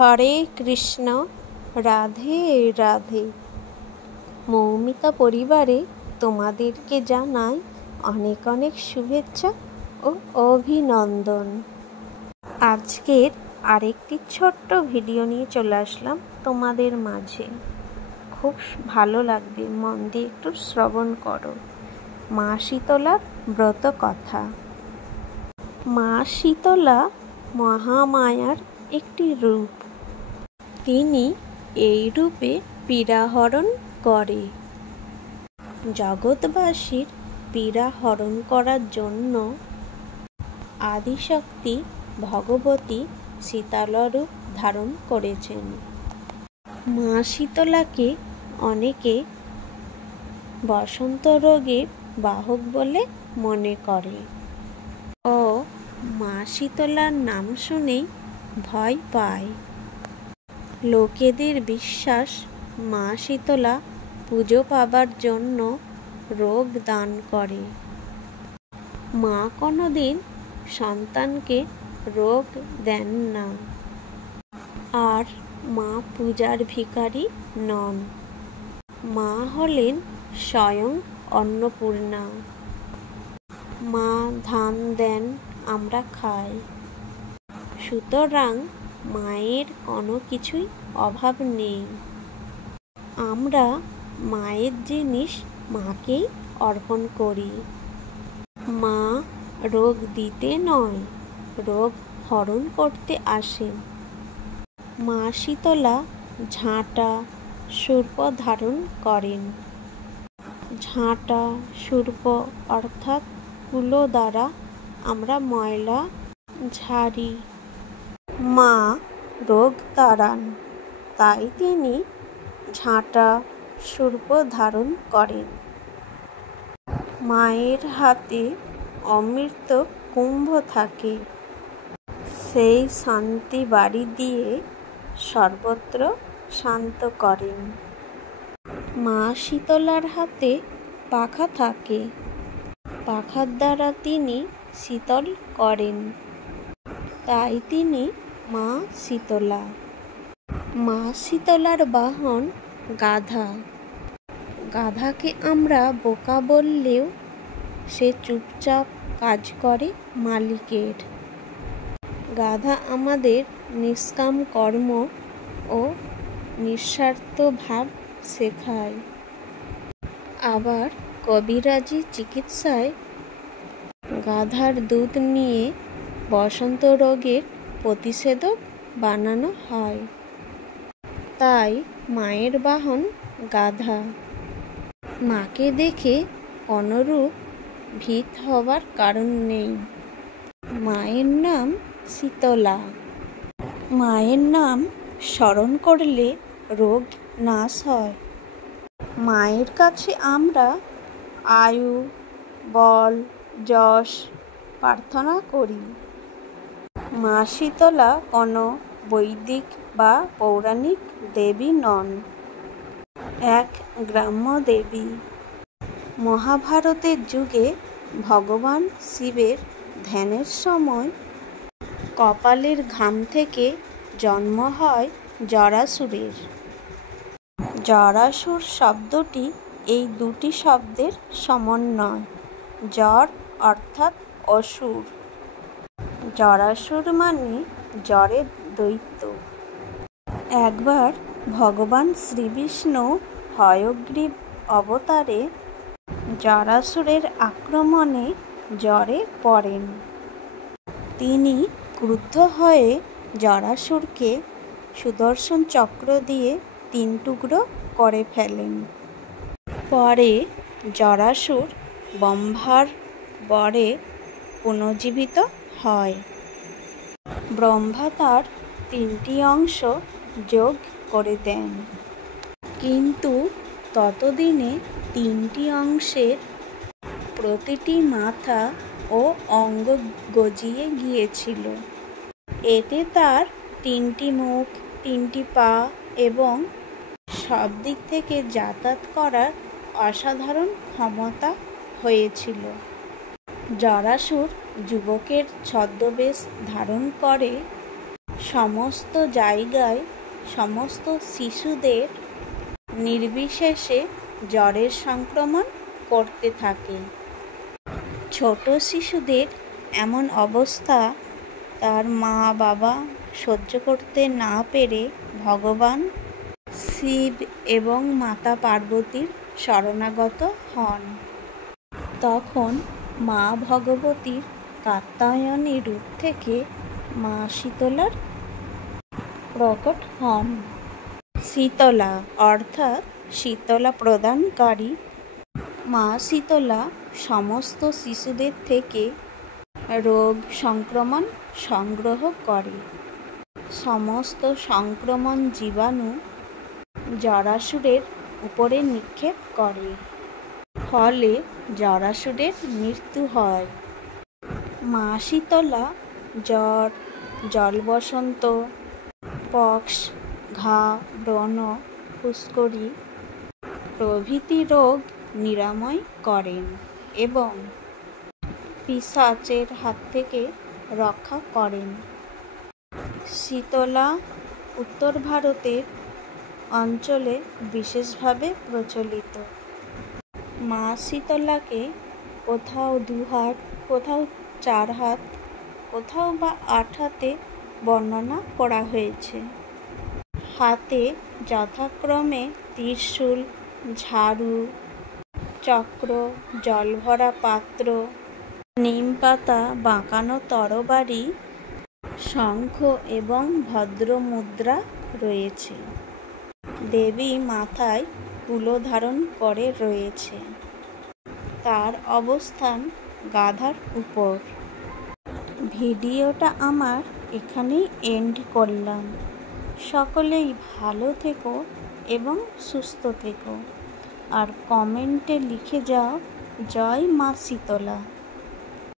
হরে কৃষ্ণ, রাধে রাধে। মৌমিতা পরিবারে তোমাদেরকে জানাই অনেক অনেক শুভেচ্ছা ও অভিনন্দন। আজকের আরেকটি ছোট্ট ভিডিও নিয়ে চলে আসলাম তোমাদের মাঝে। খুব ভালো লাগবে, মন দিয়ে একটু শ্রবণ করো। মা শীতলার ব্রত কথা। মা শীতলা মহামায়ার একটি রূপ। তিনি এই রূপে পীড়াহরণ করে। জগৎবাসীর পীড়া হরণ করার জন্য আদিশক্তি ভগবতী শীতলা রূপ ধারণ করেছেন। মা শীতলাকে অনেকে বসন্ত রোগের বাহক বলে মনে করে ও মা শীতলার নাম শুনেই ভয় পায়। লোকেদের বিশ্বাস, মা শীতলা পুজো পাবার জন্য রোগ দান করে। মা কোনোদিন সন্তানকে রোগ দেন না। আর মা পূজার ভিখারি নন। মা হলেন স্বয়ং অন্নপূর্ণা। মা ধান দেন, আমরা খাই। সুতরাং মায়ের কোনো কিছুই অভাব নেই। আমরা মায়ের জিনিস মাকেই অর্পণ করি। মা রোগ দিতে নয়, রোগ হরণ করতে আসেন। মা শীতলা ঝাঁটা সূর্প ধারণ করেন। ঝাঁটা সূর্প অর্থাৎ কুলো দ্বারা আমরা ময়লা ঝাড়ি। মা রোগ তাড়ান, তাই তিনি ঝাঁটা সূর্প ধারণ করেন। মায়ের হাতে অমৃত কুম্ভ থাকে। সেই শান্তি বাড়ি দিয়ে সর্বত্র শান্ত করেন। মা শীতলার হাতে পাখা থাকে। পাখার দ্বারা তিনি শীতল করেন, তাই তিনি মা শীতলা। মা শীতলার বাহন গাধা। গাধাকে আমরা বোকা বললেও সে চুপচাপ কাজ করে মালিকের। গাধা আমাদের নিষ্কাম কর্ম ও নিঃস্বার্থ ভাব শেখায়। আবার কবিরাজি চিকিৎসায় গাধার দুধ নিয়ে বসন্ত রোগের প্রতিষেধক বানানো হয়। তাই মায়ের বাহন গাধা। মাকে দেখে কোনরূপ ভীত হবার কারণ নেই। মায়ের নাম শীতলা। মায়ের নাম স্মরণ করলে রোগ নাশ হয়। মায়ের কাছে আমরা আয়ু, বল, যশ প্রার্থনা করি। মা শীতলা কোনো বৈদিক বা পৌরাণিক দেবী নন, এক গ্রাম্য দেবী। মহাভারতের যুগে ভগবান শিবের ধ্যানের সময় কপালের ঘাম থেকে জন্ম হয় জরাসুরের। জরাসুর শব্দটি এই দুটি শব্দের সমন্বয়। জর অর্থাৎ অসুর। জরাসুর মানে জরের দৈত্য। একবার ভগবান শ্রীবিষ্ণু হয়গ্রীব অবতারে জরাসুরের আক্রমণে জ্বরে পড়েন। তিনি ক্রুদ্ধ হয়ে জরাসুরকে সুদর্শন চক্র দিয়ে 3 টুকরো করে ফেলেন। পরে জরাসুর ব্রহ্মার বরে পুনর্জীবিত হয়। ব্রহ্মা তার 3টি অংশ যোগ করে দেন। কিন্তু ততদিনে 3টি অংশের প্রতিটি মাথা ও অঙ্গ গজিয়ে গিয়েছিল। এতে তার 3টি মুখ, 3টি পা এবং সব দিক থেকে যাতায়াত করার অসাধারণ ক্ষমতা হয়েছিল। জরাসুর যুবকের ছদ্মবেশ ধারণ করে সমস্ত জায়গায় সমস্ত শিশুদের নির্বিশেষে জ্বরের সংক্রমণ করতে থাকে। ছোট শিশুদের এমন অবস্থা তার মা বাবা সহ্য করতে না পেরে ভগবান শিব এবং মাতা পার্বতীর শরণাগত হন। তখন মা ভগবতীর কাত্যায়নী রূপ থেকে মা শীতলার প্রকট হন। শীতলা অর্থাৎ শীতলা প্রদানকারী। মা শীতলা সমস্ত শিশুদের থেকে রোগ সংক্রমণ সংগ্রহ করে। সমস্ত সংক্রমণ জীবাণু জরাসুরের উপরে নিক্ষেপ করে। ফলে জরাসুরের মৃত্যু হয়। মা শীতলা জ্বর, জলবসন্ত, পক্স, ঘা, ব্রণ, ফুসকুড়ি প্রভৃতি রোগ নিরাময় করেন এবং পিশাচের হাত থেকে রক্ষা করেন। শীতলা উত্তর ভারতের অঞ্চলে বিশেষভাবে প্রচলিত। মা শীতলাকে কোথাও 2 হাত, কোথাও 4 হাত, কোথাও বা 8 হাতে বর্ণনা করা হয়েছে। হাতে যথাক্রমে ত্রিশূল, ঝাড়ু, চক্র, জলভরা পাত্র, নিমপাতা বাঁকানো তরবারি, শঙ্খ এবং ভদ্র মুদ্রা রয়েছে। দেবী মাথায় তুলো ধারণ করে রয়েছে। তার অবস্থান গাধার উপর। ভিডিওটা আমার এখানেই এন্ড করলাম। সকলেই ভালো থেকো এবং সুস্থ থেকো। আর কমেন্টে লিখে যাও জয় মা শীতলা।